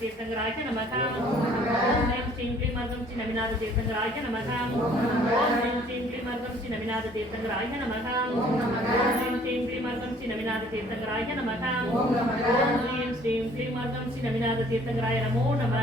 తీర్థంగరాజ నమ ఓం హ్రీం శ్రీం క్లీం మర్గం శ్రీ నమినాథ తీర్థంగరాజ నమ ఓం హ్రీం శ్రీం క్లీం మర్గం శ్రీ నమినాథ తీర్థంగరాజ నమ ఓం హ్రీం శ్రీం క్లీం మర్గం శ్రీ నమినాథ తీర్థంగరాజ నమ ఓం హ్రీం శ్రీం క్లీం మర్గం శ్రీ నమినాథ తీర్థంగరాయ నమో నమ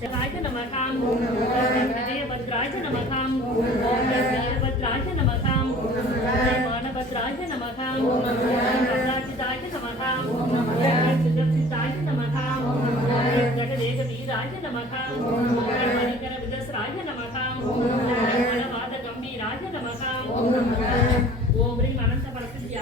శివాయ నమ భద్రాయ నమ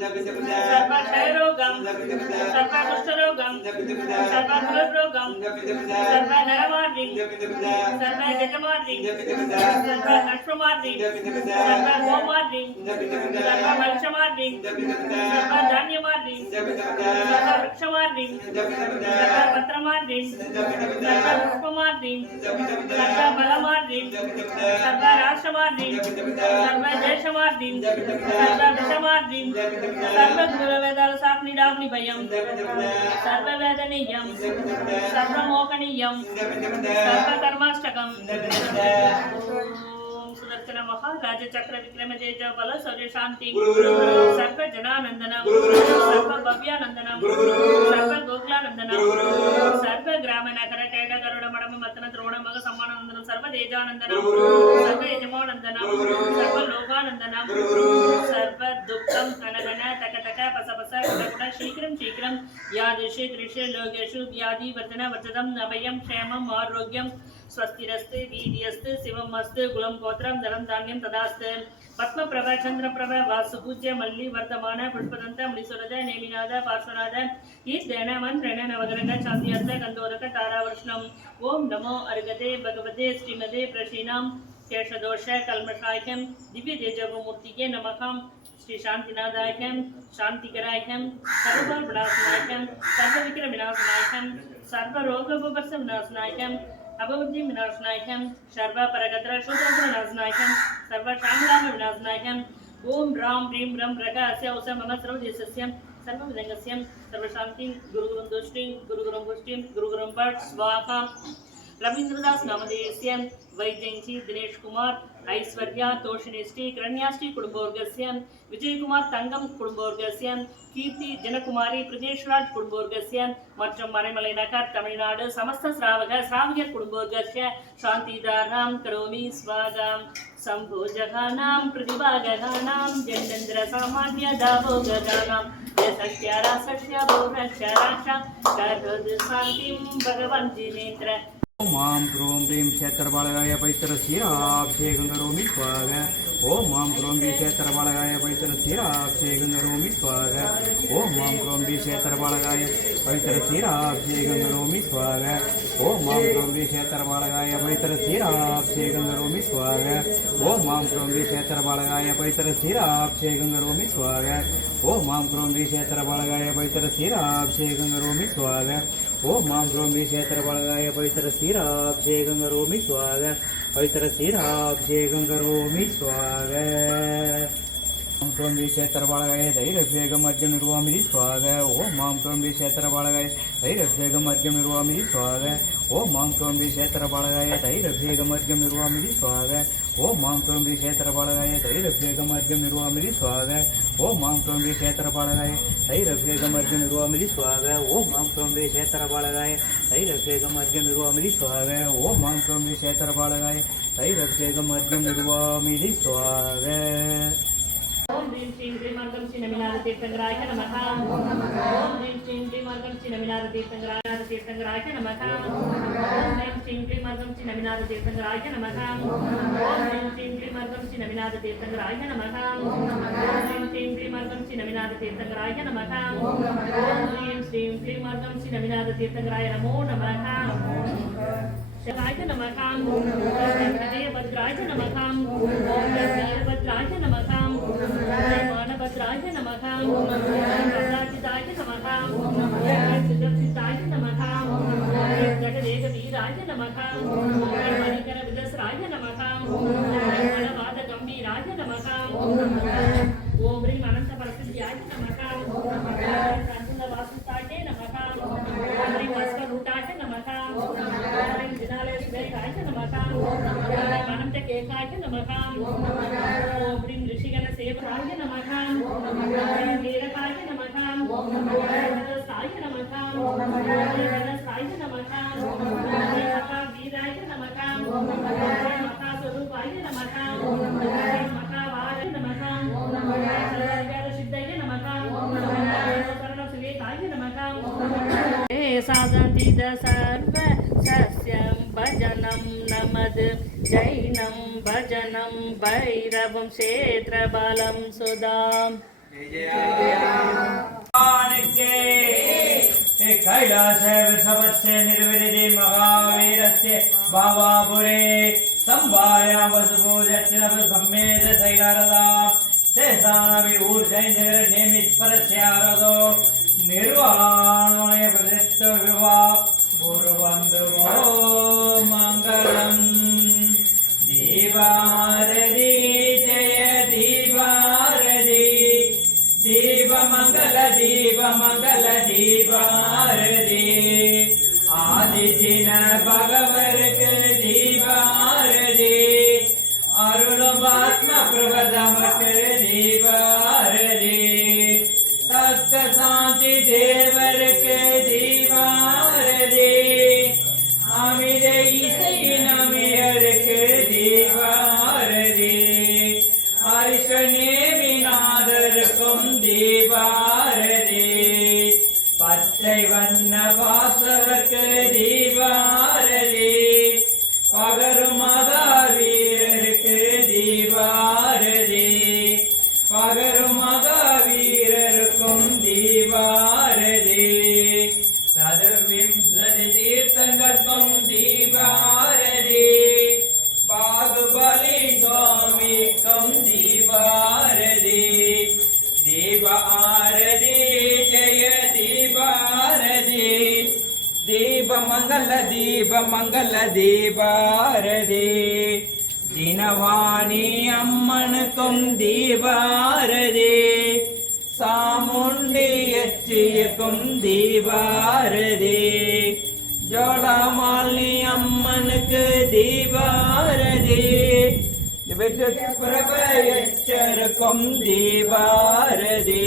సర్వక్షయరోగం సర్వకుష్ఠరోగం సర్వగృహరోగం సర్వనరమార్ది సర్వగజమార్ది సర్వనష్టమార్ది సర్వగోమార్ది సర్వవంశమార్ది సర్వధాన్యమార్ది కుమార్ని కర్త భద్రమార్ని కర్త పుష్పమార్ని కర్త బలమార్ని కర్త రాష్ట్రమార్ని కర్త దేశమార్ని కర్త విషమార్ని సర్వ గురవేదాల సాగ్నిడాగ్ని భయం సర్వవేదనీయం సర్వమోకనీయం సర్వకర్మాష్టకం ಶ್ರೀನಿವಾಸ ನಮಃ ರಾಜಚಕ್ರ ವಿಕ್ರಮ ತೇಜ ಬಲ ಸೌರ್ಯ ಶಾಂತಿ ಸರ್ವ ಜನಾನಂದನ ಸರ್ವ ಭವ್ಯಾನಂದನ ಸರ್ವ ಗೋಕುಲಾನಂದನ ಸರ್ವ ಗ್ರಾಮ ನಗರ ಕೈಡ ಗರುಡ ಮಡಮ ಮತನ ದ್ರೋಣ ಮಗ ಸಮ್ಮಾನಂದನ ಸರ್ವ ತೇಜಾನಂದನ ಸರ್ವ ಯಜಮಾನಂದನ ಸರ್ವ ಲೋಕಾನಂದನ ಸರ್ವ ದುಃಖಂ ಕನಗನ ತಕ ತಕ ಪಸ ಪಸ ಗುಣ ಶೀಘ್ರಂ ಶೀಘ್ರಂ ಯಾದೃಶಿ ದೃಶ್ಯ ಲೋಕೇಶು ವ್ಯಾಧಿ ವರ್ಧನ ವರ್ಧದಂ ನಭಯಂ ಕ್ಷೇಮಂ ಆರೋಗ್ಯಂ स्वस्तिरस्ते, वीर्यस्ते, शिवमस्ते हस्ते गुलम गोत्रम धनम धान्यम तदास्ते। पद्म प्रभ चंद्र प्रभ वासुपूज्य मल्ली वर्तमान पुष्पदंत मणिसुरज नेमिनाद, पार्श्वनाद ई देणमन्त्रेण नवगरग चांद्यार्थ गंधोरक तारावर्षणम ओम नमो अर्गदे, भगवते, श्रीमदे प्रशीनाम केशदोष कल्मषाख्यम दिव्य तेजगोमूर्तिके नमः श्री शांतिनादाख्यम शांतिकराख्यम सर्वबल विनाशनाख्यम सर्व विक्रम विनाशनाख्यम सर्व रोग विनाशनाख्यम सर्वविक्रमविनाशनायकं सर्वरोगोपवर्षविनाशनायकम् अभवद्यविनाशनायकं सर्वपरगत्रशोत्रविनाशनायकं सर्वशाङ्गामविनाशनायकम् ॐ ह्रां ह्रीं रं रकास्य उस मम सर्वदेशस्य सर्वविदङ्गस्य सर्वशान्तिं, गुरुगुरुं दुष्टिं, गुरुगुरुं पुष्टिं, गुरुगुरुं भट् स्वाहा। रवीन्द्रदास नामधेयस्य। ವೈಜಯಂತಿ ದಿನೇಶ್ ಕುಮಾರ್ ಐಶ್ವರ್ಯ ತೋಷಿಣಿ ಶ್ರೀ ಕರಣ್ಯಾಶ್ರೀ ಕುಟುಂಬವರ್ಗಸ್ಯ விஜயகுமார் தங்கம் குடும்பவர்கசியன் கீர்த்தி ஜனகுமாரி பிரதேஷ்ராஜ் குடும்பவர்கசியன் மற்றும் மறைமலை நகர் தமிழ்நாடு சமஸ்த சிராவக சிராவகர் குடும்பவர்கசிய சாந்தி தாராம் கரோமி ஸ்வாகாம் சம்போ ஜகானாம் பிரதிபாககானாம் ஜெண்டந்திர சாமான்ய தாபோகதானாம் சத்யாரா சத்யா பௌரக்ஷராட்சா சர்வது சாந்திம் பகவான் ஜினேந்திர ஓம் க்ரோம் ப்ரீம் க்ஷேத்திரபாலகாய பைத்தரஸ்ய அபிஷேகம் கரோமி துவாக. ஓம் மாம் க்ரோம் பி க்ஷேத்திரபாலகாய பைத்தரஸ்ய அபிஷேகம் கரோமி துவாக. ஓம் மாம் க்ரோம் பி க்ஷேத்திரபாலகாய பைத்தரஸ்ய அபிஷேகம் கரோமி துவாக. ஓம் மாம் க்ரோம் பி க்ஷேத்திரபாலகாய பைத்தரஸ்ய அபிஷேகம் கரோமி துவாக. ஓம் மாம் க்ரோம் பி க்ஷேத்திரபாலகாய பைத்தரஸ்ய அபிஷேகம் கரோமி துவாக. ஓம் க்ரோம் பி க்ஷேத்திரபாலகாய பைத்தரஸ்ய அபிஷேகம் கரோமி துவாக. ஓம் மாம் ரோமி சேத்திரபலகாய பவித்திர சீராபிஷேகம் கரோமி சுவாக பவித்திர சீராபிஷேகம் கரோமி சுவாக ஓம் ரோம்பி சேத்திரபாலகாய தைரபிஷேகம் அர்ஜம் நிர்வாமிதி சுவாக ஓம் மாம் ரோம்பி சேத்திரபாலகாய தைரபிஷேகம் அர்ஜம் நிர்வாமிதி சுவாக ஓம் மாம் ரோம்பி சேத்திரபாலகாய தைரபிஷேகம் அர்ஜம் நிர்வாமிதி சுவாக ஓம் மாம் ரோம்பி சேத்திரபாலகாய தைரபிஷேகம் அர்ஜம் நிர்வாமிதி சுவாக ஓம் மாம் ரோம்பி சேத்திரபாலகாய क्षेत्रबालगाय धैर्यभिषेकम् अर्घ्यं निर्वामिति स्वाग ॐ मां क्रों क्षेत्रबालगाय धैर्यभिषेकम् अर्घ्यं निर्वामिति स्वाग ॐ ह्रीं श्रीं क्लीं अर्गं चिनमिनारतीर्थङ्कराय नमः ॐ ह्रीं श्रीं क्लीं अर्गं चिनमिनारतीर्थङ्कराय तीर्थङ्कराय नमः ॐ ह्रीं श्रीं क्लीं अर्गं चिनमिनारतीर्थङ्कराय नमः ॐ ह्रीं श्रीं శ్రీ నవీనాథ తీర్థంగరాయ నమః ఓం శ్రీం శ్రీ మార్గం శ్రీ నవీనాథ తీర్థంగరాయ నమః ఓం శ్రీం శ్రీం శ్రీ మార్గం శ్రీ నవీనాథ తీర్థంగరాయ నమో నమః శివాయ నమః ఓం విజయభద్రాయ నమః ఓం వీరభద్రాయ నమః ఓం మానభద్రాయ నమః ఓం ప్రహ్లాదితాయ నమః ఓం సుదర్శితాయ నమః ఓం జగదేక వీరాయ నమః కేకాయ నమః ఓం హ్రీం ఋషిగణ సేవకాయ నమః నీరకాయ నమః సాయ నమః. வித சர்வ சசியம் பஜனம் நமது ஜைனம் பஜனம் பைரவம் சேத்ரபலம் சுதாம். கைலாச ரிஷபஸ்ய நிர்விரிதி மகாவீரஸ்ய பாவாபுரே சம்பாயா வசுபூஜத்தினவு சம்மேத சைலரதாம். சேசாமி ஊர்ஜை நிமிஸ்பரஸ்யாரதோ ನಿರ್ವಾಣೋಯ ಪ್ರದಿಷ್ಟವಿವ ಗುರುವಂದು ಮಂಗಲಂ ದೀಪಾರದಿ ಜಯ ದೀಪಾರದಿ ದೀಪ ಮಂಗಲ ದೀಪ ಮಂಗಲ ದೀಪಾರದಿ வண்ண வாசவர்க்கு தீபாரதி மங்கள தீப மங்கள தீபாரதி. தினவாணி அம்மனுக்கும் தீபாரதி. சாமுண்டி எச்சியக்கும் தீபாரதி. ஜோடாமாலி அம்மனுக்கு தீபாரதி. பிரபயச்சருக்கும் தீபாரதி.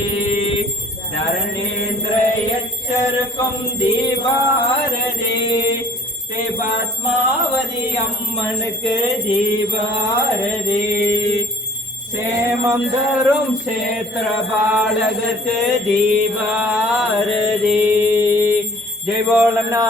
தரணேந்திர எச்சருக்கும் தீபாரதி பத்மாவதி அம்மனுக்கு தீபாரதி. சேமம் தரும் சேத்திர பாலகத்து தீபாரதி. ஜெய் போலனா